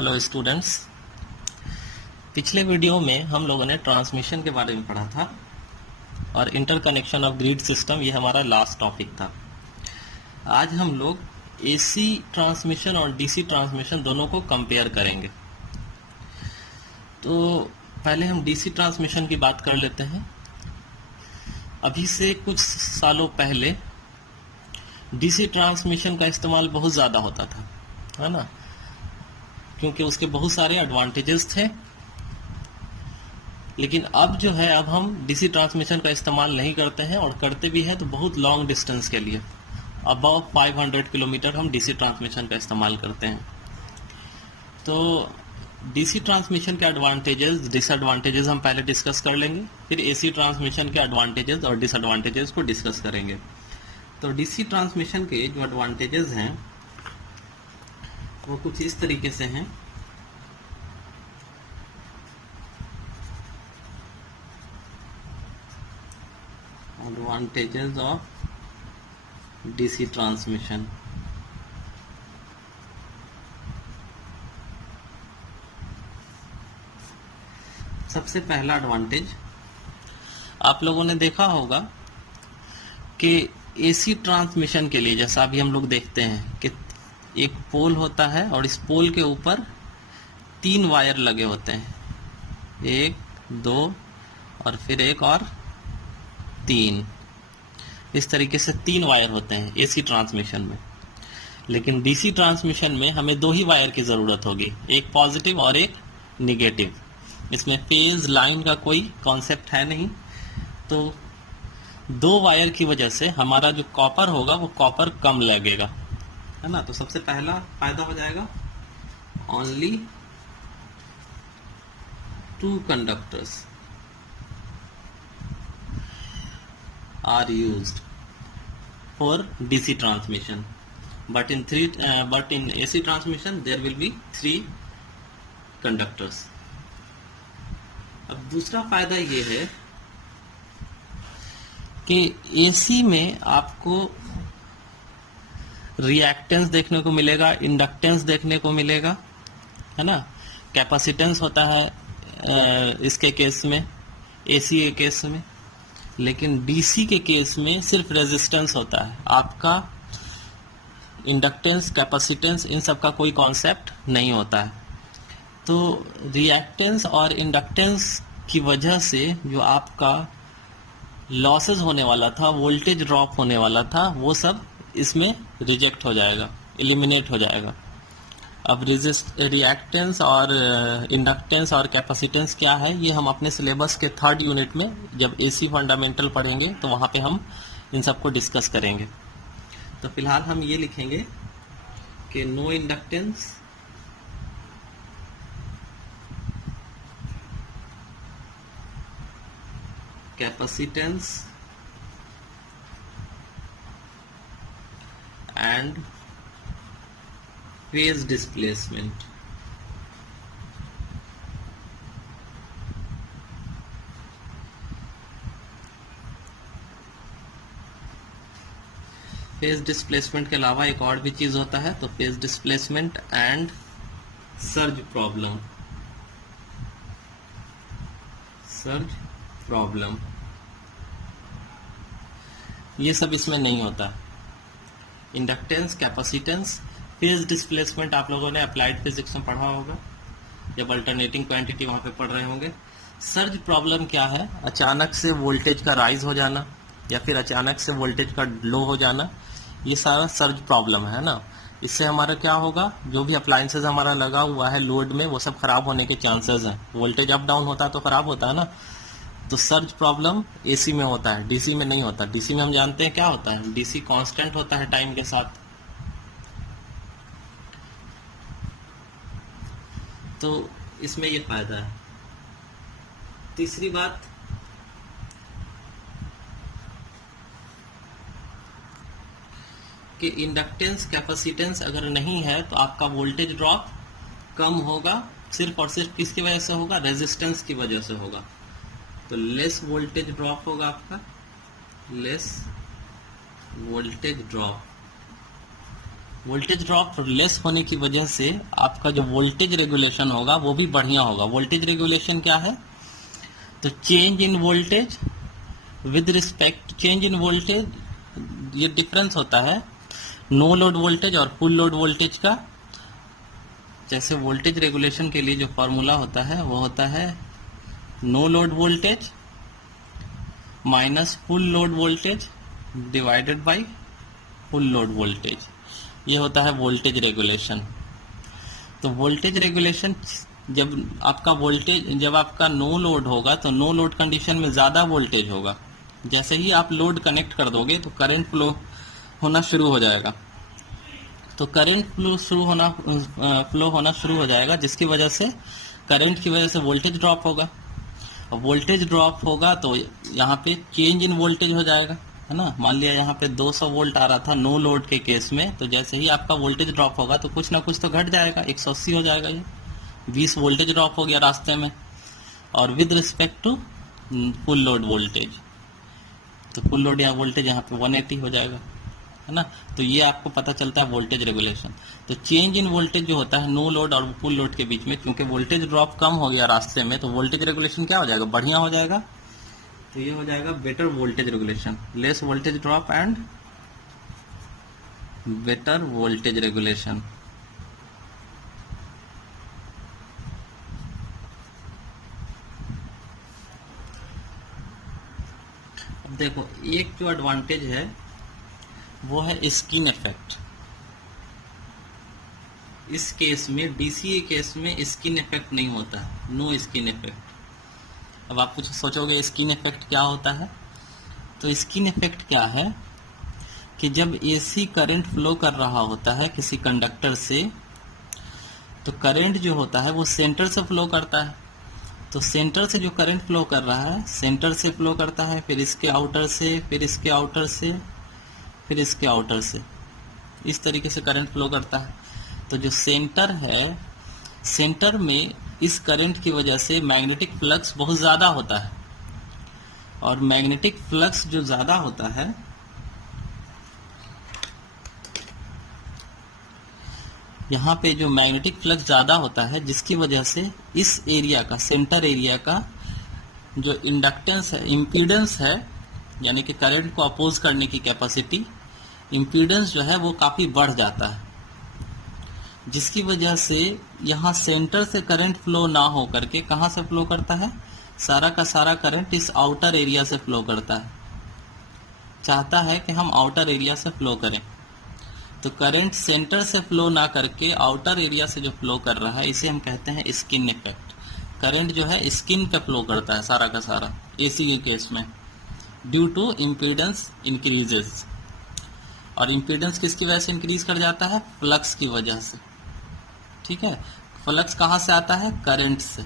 Hello students. पिछले video में हम लोगों ने ट्रांसमिशन के बारे में पढ़ा था और इंटरकनेक्शन ऑफ ग्रिड सिस्टम, ये हमारा लास्ट टॉपिक था। आज हम लोग एसी ट्रांसमिशन और डीसी ट्रांसमिशन दोनों को कंपेयर करेंगे। तो पहले हम डीसी ट्रांसमिशन की बात कर लेते हैं। अभी से कुछ सालों पहले डीसी ट्रांसमिशन का इस्तेमाल बहुत ज़्यादा होता था, है ना, क्योंकि उसके बहुत सारे एडवांटेजेस थे। लेकिन अब जो है, अब हम डीसी ट्रांसमिशन का इस्तेमाल नहीं करते हैं, और करते भी हैं तो बहुत लॉन्ग डिस्टेंस के लिए, अबव 500 किलोमीटर हम डीसी ट्रांसमिशन का इस्तेमाल करते हैं। तो डीसी ट्रांसमिशन के एडवांटेजेस, डिसएडवांटेजेस हम पहले डिस्कस कर लेंगे, फिर एसी ट्रांसमिशन के एडवांटेजेस और डिसएडवांटेजेस को डिस्कस करेंगे। तो डीसी ट्रांसमिशन के जो एडवांटेजेस हैं वो कुछ इस तरीके से हैं। Advantages of DC transmission. सबसे पहला एडवांटेज, आप लोगों ने देखा होगा कि एसी ट्रांसमिशन के लिए, जैसा अभी हम लोग देखते हैं कि एक पोल होता है और इस पोल के ऊपर 3 वायर लगे होते हैं, 1, 2 और फिर 1 और 3। इस तरीके से 3 वायर होते हैं एसी ट्रांसमिशन में। लेकिन डीसी ट्रांसमिशन में हमें 2 ही वायर की ज़रूरत होगी, एक पॉजिटिव और एक निगेटिव। इसमें फेज लाइन का कोई कॉन्सेप्ट है नहीं, तो 2 वायर की वजह से हमारा जो कॉपर होगा वो कॉपर कम लगेगा, है ना। तो सबसे पहला फायदा हो जाएगा, only 2 conductors are used for DC transmission, but in AC transmission there will be 3 conductors. अब दूसरा फायदा ये है कि एसी में आपको रिएक्टेंस देखने को मिलेगा, इंडक्टेंस देखने को मिलेगा, है ना। कैपेसिटेंस होता है इसके केस में, एसी के केस में। लेकिन डीसी के केस में सिर्फ रेजिस्टेंस होता है, आपका इंडक्टेंस, कैपेसिटेंस, इन सब का कोई कॉन्सेप्ट नहीं होता है। तो रिएक्टेंस और इंडक्टेंस की वजह से जो आपका लॉसेस होने वाला था, वोल्टेज ड्रॉप होने वाला था, वो सब इसमें रिजेक्ट हो जाएगा, एलिमिनेट हो जाएगा। अब रिएक्टेंस और इंडक्टेंस और कैपेसिटेंस क्या है, ये हम अपने सिलेबस के 3rd यूनिट में जब एसी फंडामेंटल पढ़ेंगे तो वहाँ पे हम इन सबको डिस्कस करेंगे। तो फिलहाल हम ये लिखेंगे कि no inductance, capacitance and phase displacement। Phase displacement के अलावा एक और भी चीज होता है, तो phase displacement and surge problem. Surge problem ये सब इसमें नहीं होता। इंडक्टेंस, कैपेसिटेंस, फेज डिस्प्लेसमेंट आप लोगों ने अप्लाइड फिजिक्स में पढ़ा होगा, जब अल्टरनेटिंग क्वांटिटी वहां पे पढ़ रहे होंगे। सर्ज प्रॉब्लम क्या है, अचानक से वोल्टेज का राइज हो जाना या फिर अचानक से वोल्टेज का लो हो जाना, ये सारा सर्ज प्रॉब्लम है ना। इससे हमारा क्या होगा, जो भी अप्लायंसेज हमारा लगा हुआ है लोड में, वो सब खराब होने के चांसेस हैं। वोल्टेज अप डाउन होता है तो खराब होता है ना। तो सर्ज प्रॉब्लम एसी में होता है, डीसी में नहीं होता। डीसी में हम जानते हैं क्या होता है, डीसी कांस्टेंट होता है टाइम के साथ। तो इसमें ये फायदा है। तीसरी बात, कि इंडक्टेंस, कैपेसिटेंस अगर नहीं है तो आपका वोल्टेज ड्रॉप कम होगा, सिर्फ और सिर्फ किसकी वजह से होगा, रेजिस्टेंस की वजह से होगा। तो लेस वोल्टेज ड्रॉप होगा आपका, less voltage drop. Voltage drop less होने की वजह से आपका जो वोल्टेज रेगुलेशन होगा वो भी बढ़िया होगा। वोल्टेज रेगुलेशन क्या है? तो change in voltage with respect, change in voltage, ये डिफरेंस होता है नो लोड वोल्टेज और फुल लोड वोल्टेज का। जैसे वोल्टेज रेगुलेशन के लिए जो फॉर्मूला होता है वो होता है no load voltage minus full load voltage divided by full load voltage, ये होता है वोल्टेज रेगुलेशन। तो वोल्टेज रेगुलेशन जब आपका नो लोड होगा तो नो लोड कंडीशन में ज़्यादा वोल्टेज होगा। जैसे ही आप लोड कनेक्ट कर दोगे तो करंट फ्लो होना शुरू हो जाएगा। तो करंट फ्लो होना शुरू हो जाएगा, जिसकी वजह से करंट की वजह से वोल्टेज ड्रॉप होगा। और वोल्टेज ड्रॉप होगा तो यहाँ पे चेंज इन वोल्टेज हो जाएगा, है ना। मान लिया यहाँ पे 200 वोल्ट आ रहा था नो लोड के केस में, तो जैसे ही आपका वोल्टेज ड्रॉप होगा तो कुछ ना कुछ तो घट जाएगा, 180 हो जाएगा, ये 20 वोल्टेज ड्रॉप हो गया रास्ते में। और with respect to full load voltage, तो फुल लोड या वोल्टेज यहाँ पे 180 हो जाएगा, है ना। तो ये आपको पता चलता है वोल्टेज रेगुलेशन। तो चेंज इन वोल्टेज जो होता है नो लोड और फुल लोड के बीच में, क्योंकि वोल्टेज ड्रॉप कम हो गया रास्ते में, तो वोल्टेज रेगुलेशन क्या हो जाएगा? बढ़िया हो जाएगा। तो ये हो जाएगा better voltage regulation, less voltage drop and better voltage regulation. अब देखो, एक जो एडवांटेज है वो है स्किन इफेक्ट। इस केस में डीसी के केस में स्किन इफेक्ट नहीं होता, नो स्किन इफेक्ट। अब आप कुछ सोचोगे स्किन इफेक्ट क्या होता है? तो स्किन इफेक्ट क्या है कि जब एसी करंट फ्लो कर रहा होता है किसी कंडक्टर से, तो करंट जो होता है वो सेंटर से फ्लो करता है। तो सेंटर से जो करंट फ्लो कर रहा है, सेंटर से फ्लो करता है, फिर इसके आउटर से, फिर इसके आउटर से, फिर इसके आउटर से, इस तरीके से करंट फ्लो करता है। तो जो सेंटर है, सेंटर में इस करंट की वजह से मैग्नेटिक फ्लक्स बहुत ज़्यादा होता है। और मैग्नेटिक फ्लक्स जो ज़्यादा होता है, यहाँ पे जो मैग्नेटिक फ्लक्स ज़्यादा होता है, जिसकी वजह से इस एरिया का, सेंटर एरिया का जो इंडक्टेंस है, इम्पीडेंस है, यानी कि करंट को अपोज करने की कैपेसिटी, इम्पीडेंस जो है वो काफ़ी बढ़ जाता है, जिसकी वजह से यहाँ सेंटर से करंट फ्लो ना हो करके कहाँ से फ्लो करता है? सारा का सारा करंट इस आउटर एरिया से फ्लो करता है, चाहता है कि हम आउटर एरिया से फ्लो करें। तो करंट सेंटर से फ्लो ना करके आउटर एरिया से जो फ्लो कर रहा है, इसे हम कहते हैं स्किन इफेक्ट। करंट जो है स्किन पे फ्लो करता है सारा का सारा एसी के केस में, ड्यू टू इम्पीडेंस इंक्रीजेस। और इम्पीडेंस किसकी वजह से इंक्रीज कर जाता है? फ्लक्स की वजह से, ठीक है। फ्लक्स कहाँ से आता है? करंट से।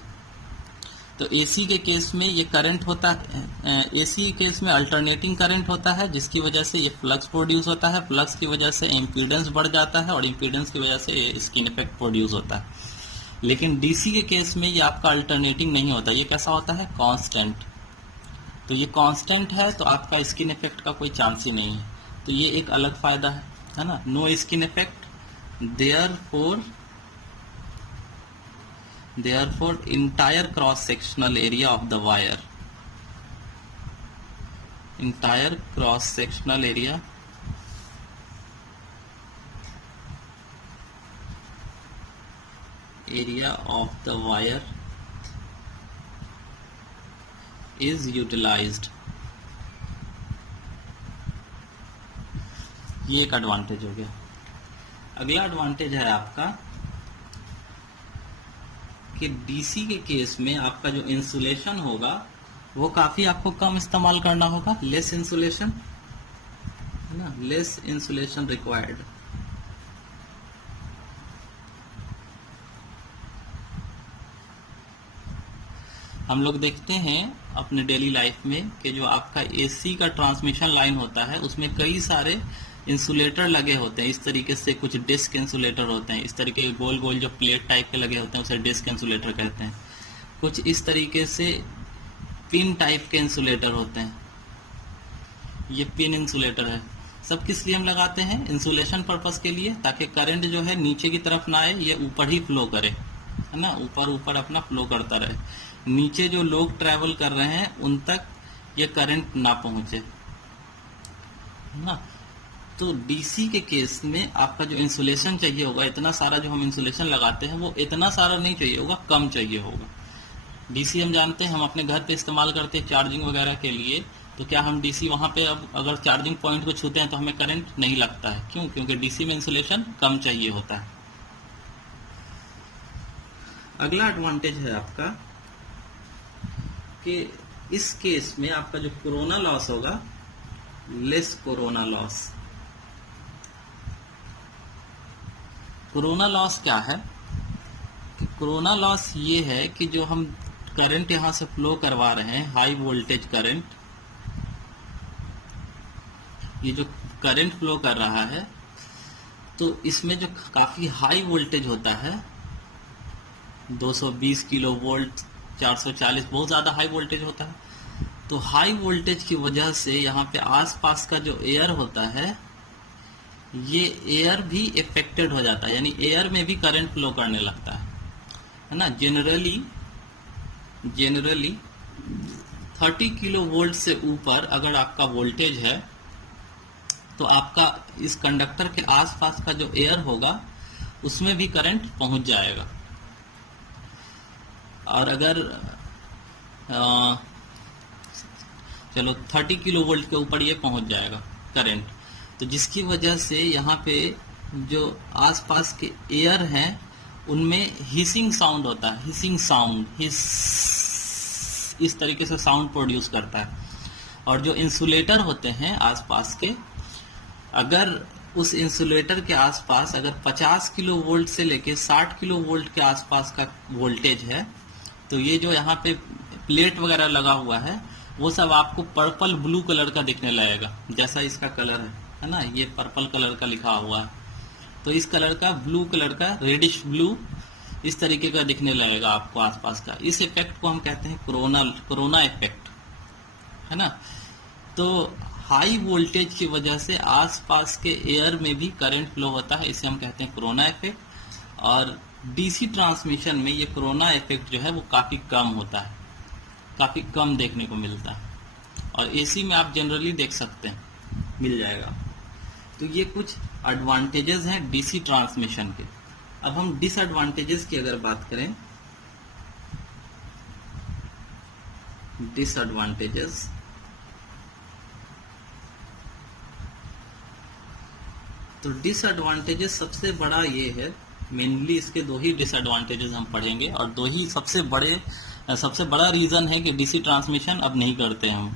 तो एसी के केस में ये करंट होता है, एसी के केस में अल्टरनेटिंग करंट होता है, जिसकी वजह से ये फ्लक्स प्रोड्यूस होता है, फ्लक्स की वजह से इम्पीडेंस बढ़ जाता है, और इम्पीडेंस की वजह से स्किन इफेक्ट प्रोड्यूस होता है। लेकिन डीसी के केस में ये आपका अल्टरनेटिंग नहीं होता, ये कैसा होता है? कांस्टेंट। तो ये कांस्टेंट है, तो आपका स्किन इफेक्ट का कोई चांस ही नहीं है। तो ये एक अलग फायदा है ना, no skin effect. therefore entire cross sectional area of the wire, entire cross sectional area of the wire is utilized। ये एक एडवांटेज हो गया। अगला एडवांटेज है आपका कि डीसी के केस में आपका जो इंसुलेशन होगा वो काफी आपको कम इस्तेमाल करना होगा, लेस इंसुलेशन, है ना, लेस इंसुलेशन रिक्वायर्ड। हम लोग देखते हैं अपने डेली लाइफ में कि जो आपका एसी का ट्रांसमिशन लाइन होता है उसमें कई सारे इंसुलेटर लगे होते हैं। इस तरीके से कुछ डिस्क इंसुलेटर होते हैं, इस तरीके के गोल गोल जो प्लेट टाइप के लगे होते हैं उसे डिस्क इंसुलेटर कहते हैं। कुछ इस तरीके से पिन टाइप के इंसुलेटर होते हैं, ये पिन इंसुलेटर है। सब किस लिए हम लगाते हैं? इंसुलेशन पर्पस के लिए, ताकि करंट जो है नीचे की तरफ ना आए, ये ऊपर ही फ्लो करे, है ना, ऊपर ऊपर अपना फ्लो करता रहे, नीचे जो लोग ट्रैवल कर रहे हैं उन तक ये करंट ना पहुंचे, है ना। तो डीसी के केस में आपका जो इंसुलेशन चाहिए होगा, इतना सारा जो हम इंसुलेशन लगाते हैं वो इतना सारा नहीं चाहिए होगा, कम चाहिए होगा। डीसी हम जानते हैं हम अपने घर पे इस्तेमाल करते हैं चार्जिंग वगैरह के लिए, तो क्या हम डीसी वहां पे अब अगर चार्जिंग पॉइंट को छूते हैं तो हमें करंट नहीं लगता है, क्यों? क्योंकि डीसी में इंसुलेशन कम चाहिए होता है। अगला एडवांटेज है आपका कि इस केस में आपका जो कोरोना लॉस होगा, less corona loss. Corona loss क्या है? कि कोरोना लॉस ये है कि जो हम करंट यहां से फ्लो करवा रहे हैं, हाई वोल्टेज करंट, ये जो करंट फ्लो कर रहा है, तो इसमें जो काफी हाई वोल्टेज होता है, 220 किलो वोल्ट, 440, बहुत ज्यादा हाई वोल्टेज होता है। तो हाई वोल्टेज की वजह से यहाँ पे आसपास का जो एयर होता है, ये एयर भी इफेक्टेड हो जाता है, यानी एयर में भी करंट फ्लो करने लगता है ना। जनरली 30 किलो वोल्ट से ऊपर अगर आपका वोल्टेज है, तो आपका इस कंडक्टर के आसपास का जो एयर होगा उसमें भी करंट पहुंच जाएगा। और अगर चलो 30 किलो वोल्ट के ऊपर ये पहुंच जाएगा करंट, तो जिसकी वजह से यहाँ पे जो आसपास के एयर हैं उनमें हिसिंग साउंड होता है, हिसिंग साउंड, इस तरीके से साउंड प्रोड्यूस करता है। और जो इंसुलेटर होते हैं आसपास के, अगर उस इंसुलेटर के आसपास अगर 50 किलो वोल्ट से लेके 60 किलो वोल्ट के आसपास का वोल्टेज है, तो ये जो यहाँ पे प्लेट वगैरह लगा हुआ है वो सब आपको पर्पल ब्लू कलर का दिखने लगेगा, जैसा इसका कलर है ना, ये पर्पल कलर का लिखा हुआ है, तो इस कलर का, ब्लू कलर का, रेडिश ब्लू, इस तरीके का दिखने लगेगा आपको आसपास का। इस इफेक्ट को हम कहते हैं कोरोना इफेक्ट, है ना। तो हाई वोल्टेज की वजह से आसपास के एयर में भी करंट फ्लो होता है, इसे हम कहते हैं कोरोना इफेक्ट। और डीसी ट्रांसमिशन में ये कोरोना इफेक्ट जो है वो काफी कम होता है, काफी कम देखने को मिलता है, और एसी में आप जनरली देख सकते हैं, मिल जाएगा। तो ये कुछ एडवांटेजेस हैं डीसी ट्रांसमिशन के। अब हम डिसएडवांटेजेस की अगर बात करें, डिसएडवांटेजेस, तो डिसएडवांटेजेस सबसे बड़ा ये है, मेनली इसके दो ही डिसएडवांटेजेस हम पढ़ेंगे, और दो ही सबसे बड़ा रीजन है कि डीसी ट्रांसमिशन अब नहीं करते हम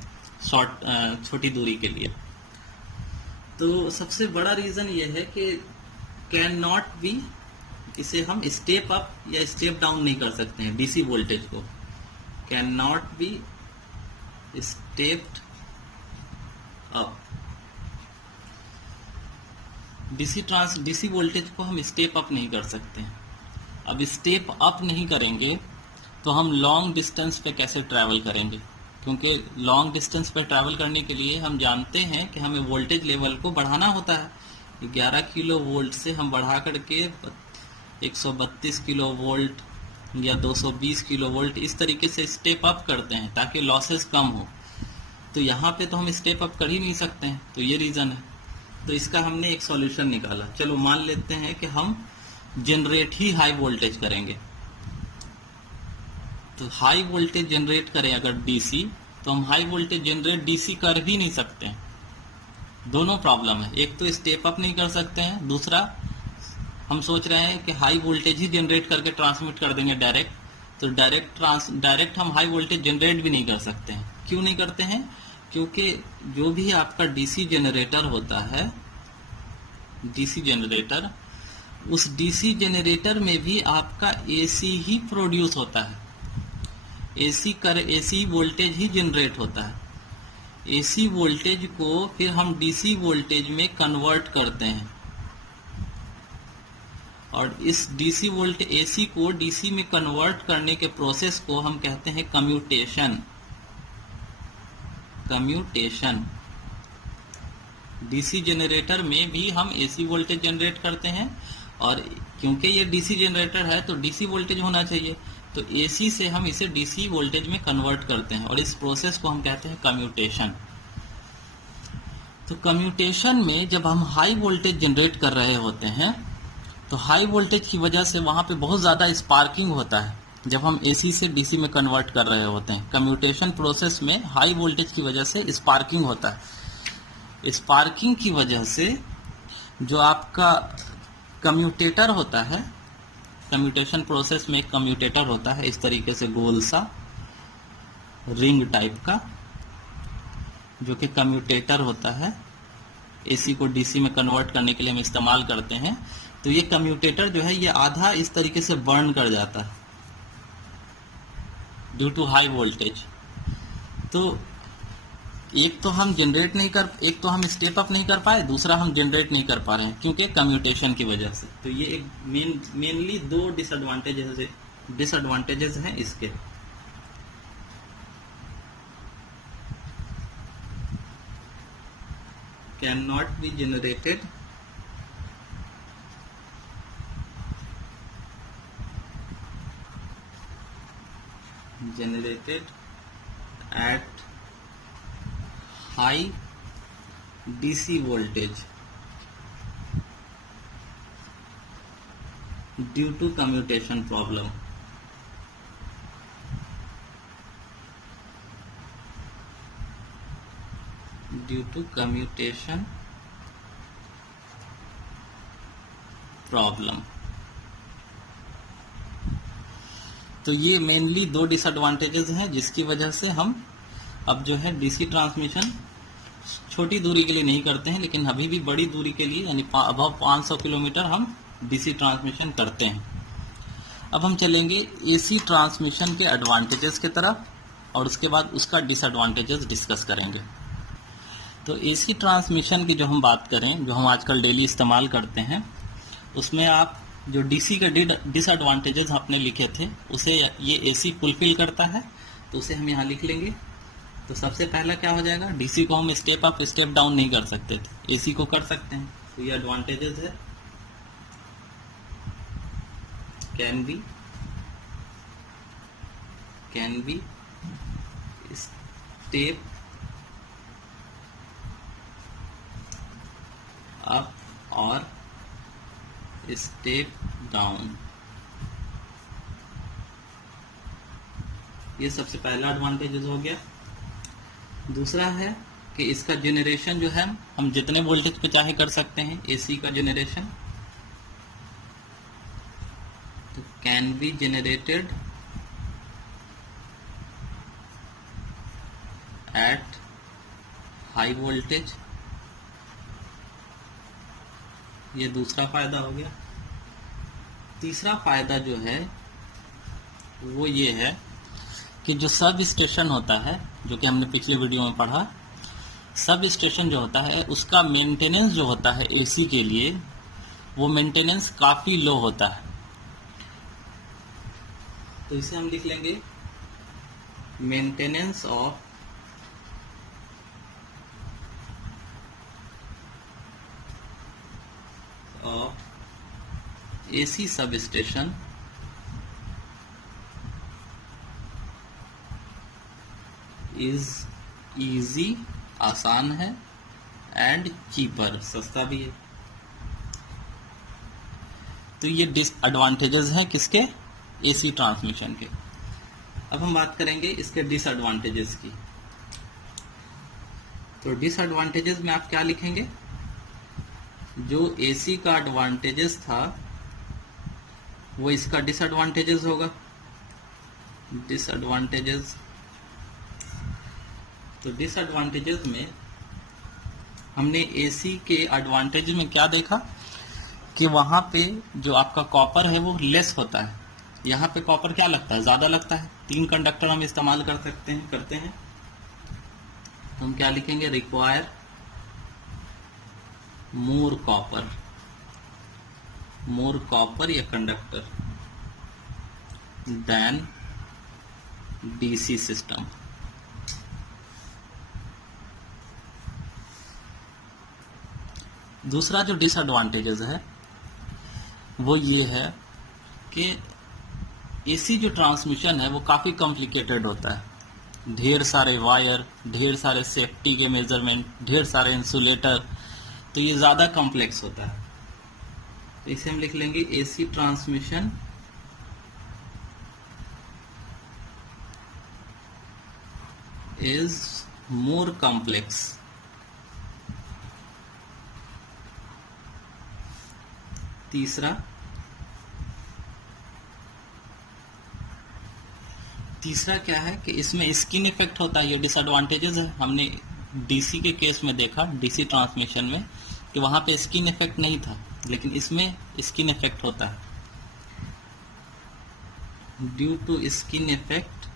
छोटी दूरी के लिए। तो सबसे बड़ा रीजन ये है कि कैन नॉट बी, इसे हम स्टेप अप या स्टेप डाउन नहीं कर सकते हैं, डीसी वोल्टेज को can not be stepped up. DC voltage को हम स्टेप अप नहीं कर सकते हैं। अब स्टेप अप नहीं करेंगे तो हम लॉन्ग डिस्टेंस पे कैसे ट्रैवल करेंगे? क्योंकि लॉन्ग डिस्टेंस पे ट्रैवल करने के लिए हम जानते हैं कि हमें वोल्टेज लेवल को बढ़ाना होता है। 11 किलो वोल्ट से हम बढ़ा करके 132 किलो वोल्ट या 220 किलो वोल्ट, इस तरीके से स्टेप अप करते हैं ताकि लॉसेस कम हो। तो यहाँ पे तो हम स्टेप अप कर ही नहीं सकते हैं, तो ये रीज़न है। तो इसका हमने एक सॉल्यूशन निकाला। चलो मान लेते हैं कि हम जनरेट ही हाई वोल्टेज करेंगे, तो हाई वोल्टेज जनरेट करें अगर डीसी, तो हम हाई वोल्टेज जनरेट डीसी कर भी नहीं सकते हैं। दोनों प्रॉब्लम है, एक तो स्टेप अप नहीं कर सकते हैं, दूसरा हम सोच रहे हैं कि हाई वोल्टेज ही जनरेट करके ट्रांसमिट कर देंगे डायरेक्ट, तो डायरेक्ट हम हाई वोल्टेज जनरेट भी नहीं कर सकते हैं। क्यों नहीं करते हैं? क्योंकि जो भी आपका डीसी जनरेटर होता है, डीसी जनरेटर, उस डीसी जनरेटर में भी आपका एसी ही प्रोड्यूस होता है, एसी वोल्टेज ही जनरेट होता है। एसी वोल्टेज को फिर हम डीसी वोल्टेज में कन्वर्ट करते हैं, और इस एसी को डीसी में कन्वर्ट करने के प्रोसेस को हम कहते हैं कम्यूटेशन। डीसी जनरेटर में भी हम एसी वोल्टेज जनरेट करते हैं, और क्योंकि ये डीसी जनरेटर है तो डीसी वोल्टेज होना चाहिए, तो एसी से हम इसे डीसी वोल्टेज में कन्वर्ट करते हैं, और इस प्रोसेस को हम कहते हैं कम्यूटेशन। तो कम्यूटेशन में जब हम हाई वोल्टेज जनरेट कर रहे होते हैं तो हाई वोल्टेज की वजह से वहाँ पे बहुत ज़्यादा स्पार्किंग होता है जब हम एसी से डीसी में कन्वर्ट कर रहे होते हैं। कम्यूटेशन प्रोसेस में हाई वोल्टेज की वजह से स्पार्किंग होता है। स्पार्किंग की वजह से जो आपका कम्यूटेटर होता है, कम्यूटेशन प्रोसेस में एक कम्यूटेटर होता है इस तरीके से गोल सा रिंग टाइप का, जो कि कम्यूटेटर होता है, एसी को डीसी में कन्वर्ट करने के लिए हम इस्तेमाल करते हैं। तो ये कम्यूटेटर जो है ये आधा इस तरीके से बर्न कर जाता है ड्यू टू हाई वोल्टेज। तो एक तो हम स्टेप अप नहीं कर पाए, दूसरा हम जनरेट नहीं कर पा रहे हैं क्योंकि कम्यूटेशन की वजह से। तो ये एक मेनली दो डिसएडवांटेजेस हैं इसके। Can not be generated at high DC voltage due to commutation problem. Due to commutation problem. तो ये मेनली दो डिसएडवांटेजेस हैं जिसकी वजह से हम अब जो है डीसी ट्रांसमिशन छोटी दूरी के लिए नहीं करते हैं, लेकिन अभी भी बड़ी दूरी के लिए यानी अबव 500 किलोमीटर हम डीसी ट्रांसमिशन करते हैं। अब हम चलेंगे एसी ट्रांसमिशन के एडवांटेजेस की तरफ और उसके बाद उसका डिसएडवांटेजेस डिस्कस करेंगे। तो एसी ट्रांसमिशन की जो हम बात करें, जो हम आजकल डेली इस्तेमाल करते हैं, उसमें आप जो डीसी के डिसएडवांटेजेस आपने लिखे थे उसे ये एसी फुलफिल करता है, तो उसे हम यहाँ लिख लेंगे। तो सबसे पहला क्या हो जाएगा, डीसी को हम स्टेप अप स्टेप डाउन नहीं कर सकते थे, एसी को कर सकते हैं, तो ये एडवांटेजेस है। कैन बी स्टेप अप और स्टेप डाउन, ये सबसे पहला एडवांटेज हो गया। दूसरा है कि इसका जनरेशन जो है हम जितने वोल्टेज पे चाहे कर सकते हैं, एसी का जनरेशन। तो can be generated at high voltage, ये दूसरा फायदा हो गया। तीसरा फायदा जो है वो ये है कि जो सब स्टेशन होता है, जो कि हमने पिछले वीडियो में पढ़ा, सब स्टेशन जो होता है उसका मेंटेनेंस जो होता है एसी के लिए, वो मेंटेनेंस काफ़ी लो होता है। तो इसे हम लिख लेंगे maintenance of AC sub station is easy, आसान है, एंड चीपर, सस्ता भी है। तो ये डिसएडवांटेजेस हैं किसके, एसी ट्रांसमिशन के। अब हम बात करेंगे इसके डिसएडवांटेजेस की। तो डिसएडवांटेजेस में आप क्या लिखेंगे, जो एसी का एडवांटेजेस था वो इसका डिसएडवांटेजेस होगा, डिसएडवांटेजेस। तो डिसएडवांटेजेस में हमने एसी के एडवांटेज में क्या देखा कि वहां पे जो आपका कॉपर है वो लेस होता है, यहाँ पे कॉपर क्या लगता है, ज्यादा लगता है। 3 कंडक्टर हम इस्तेमाल करते हैं। तो हम क्या लिखेंगे, रिक्वायर मोर कॉपर या कंडक्टर देन डीसी सिस्टम। दूसरा जो डिसएडवांटेजेस है वो ये है कि एसी जो ट्रांसमिशन है वो काफ़ी कॉम्प्लिकेटेड होता है। ढेर सारे वायर, ढेर सारे सेफ्टी के मेजरमेंट, ढेर सारे इंसुलेटर, तो ये ज़्यादा कॉम्प्लेक्स होता है। तो इसे हम लिख लेंगे AC transmission is more complex. तीसरा क्या है कि इसमें स्किन इफेक्ट होता है। ये डिसएडवांटेजेस है। हमने डीसी के केस में देखा, डीसी ट्रांसमिशन में, कि वहां पे स्किन इफेक्ट नहीं था, लेकिन इसमें स्किन इफेक्ट होता है। ड्यू टू स्किन इफेक्ट,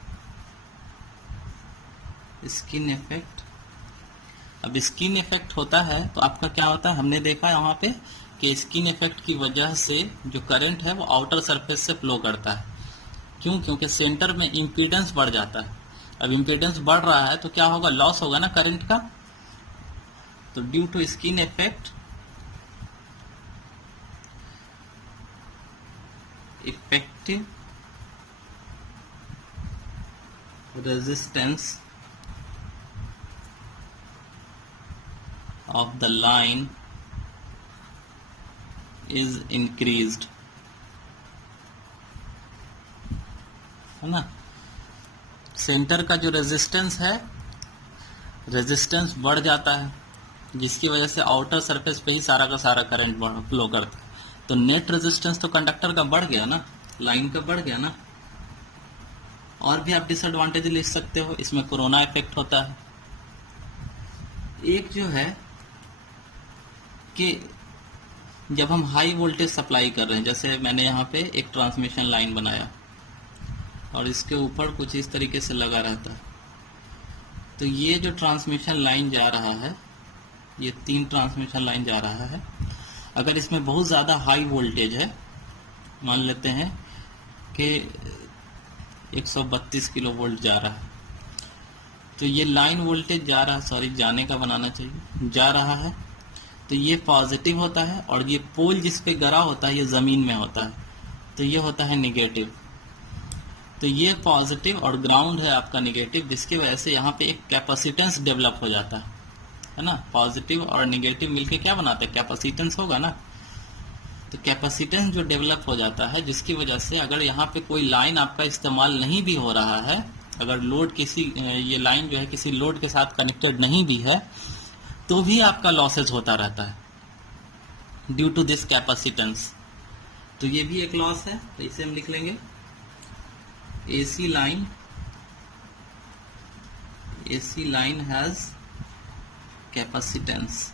अब स्किन इफेक्ट होता है तो आपका क्या होता है, हमने देखा है वहां पे कि स्किन इफेक्ट की वजह से जो करंट है वो आउटर सरफेस से फ्लो करता है। क्यों? क्योंकि सेंटर में इम्पीडेंस बढ़ जाता है। अब इम्पीडेंस बढ़ रहा है तो क्या होगा, लॉस होगा ना करंट का। तो due to skin effect, effective resistance of the line is increased, है ना। सेंटर का जो रेजिस्टेंस है, रेजिस्टेंस बढ़ जाता है, जिसकी वजह से आउटर सरफेस पे ही सारा का सारा करंट फ्लो करता है। तो नेट रेजिस्टेंस तो कंडक्टर का बढ़ गया ना, लाइन का बढ़ गया ना। और भी आप डिसएडवांटेज लिख सकते हो। इसमें कोरोना इफेक्ट होता है। एक जो है कि जब हम हाई वोल्टेज सप्लाई कर रहे हैं, जैसे मैंने यहाँ पे एक ट्रांसमिशन लाइन बनाया और इसके ऊपर कुछ इस तरीके से लगा रहता है, तो ये जो ट्रांसमिशन लाइन जा रहा है, ये 3 ट्रांसमिशन लाइन जा रहा है। अगर इसमें बहुत ज़्यादा हाई वोल्टेज है, मान लेते हैं कि 132 किलो वोल्ट जा रहा है, तो ये लाइन वोल्टेज जा रहा है, सॉरी जाने का बनाना चाहिए, जा रहा है, तो ये पॉजिटिव होता है। और ये पोल जिस पे गड़ा होता है ये ज़मीन में होता है, तो ये होता है निगेटिव। तो ये पॉजिटिव और ग्राउंड है आपका निगेटिव, जिसकी वजह से यहाँ पे एक कैपेसिटेंस डेवलप हो जाता है ना। पॉजिटिव और निगेटिव मिलके क्या बनाते हैं, कैपेसिटेंस होगा ना। तो कैपेसिटेंस जो डेवलप हो जाता है, जिसकी वजह से अगर यहाँ पे कोई लाइन आपका इस्तेमाल नहीं भी हो रहा है, अगर लोड ये लाइन जो है किसी लोड के साथ कनेक्टेड नहीं भी है, तो भी आपका लॉसेज होता रहता है ड्यू टू दिस कैपेसिटेंस। तो ये भी एक लॉस है। तो इसे हम लिख लेंगे AC line has capacitance,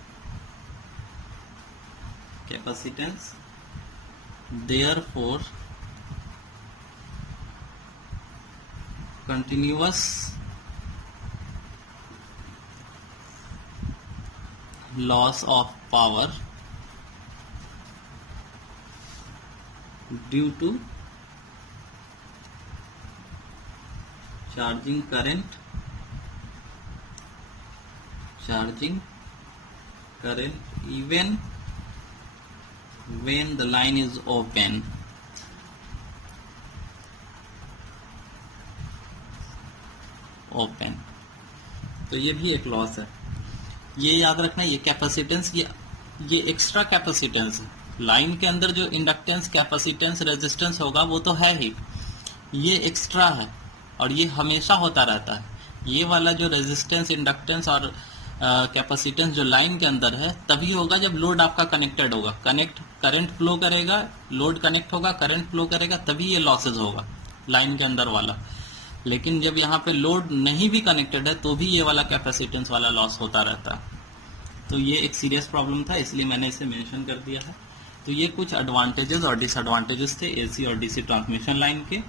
therefore continuous loss of power due to charging current even when the line is open. तो ये भी एक लॉस है। ये याद रखना, ये कैपेसिटेंस, ये एक्स्ट्रा कैपेसिटेंस है। लाइन के अंदर जो इंडक्टेंस, कैपेसिटेंस, रेजिस्टेंस होगा वो तो है ही, ये एक्स्ट्रा है और ये हमेशा होता रहता है। ये वाला जो रेजिस्टेंस, इंडक्टेंस और कैपेसिटेंस जो लाइन के अंदर है तभी होगा जब लोड आपका कनेक्टेड होगा, करंट फ्लो करेगा, लोड कनेक्ट होगा, करंट फ्लो करेगा, तभी ये लॉसेज होगा लाइन के अंदर वाला। लेकिन जब यहाँ पे लोड नहीं भी कनेक्टेड है तो भी ये वाला कैपेसिटेंस वाला लॉस होता रहता है। तो ये एक सीरियस प्रॉब्लम था, इसलिए मैंने इसे मेंशन कर दिया है। तो ये कुछ एडवांटेजेस और डिसएडवांटेजेस थे एसी और डीसी ट्रांसमिशन लाइन के।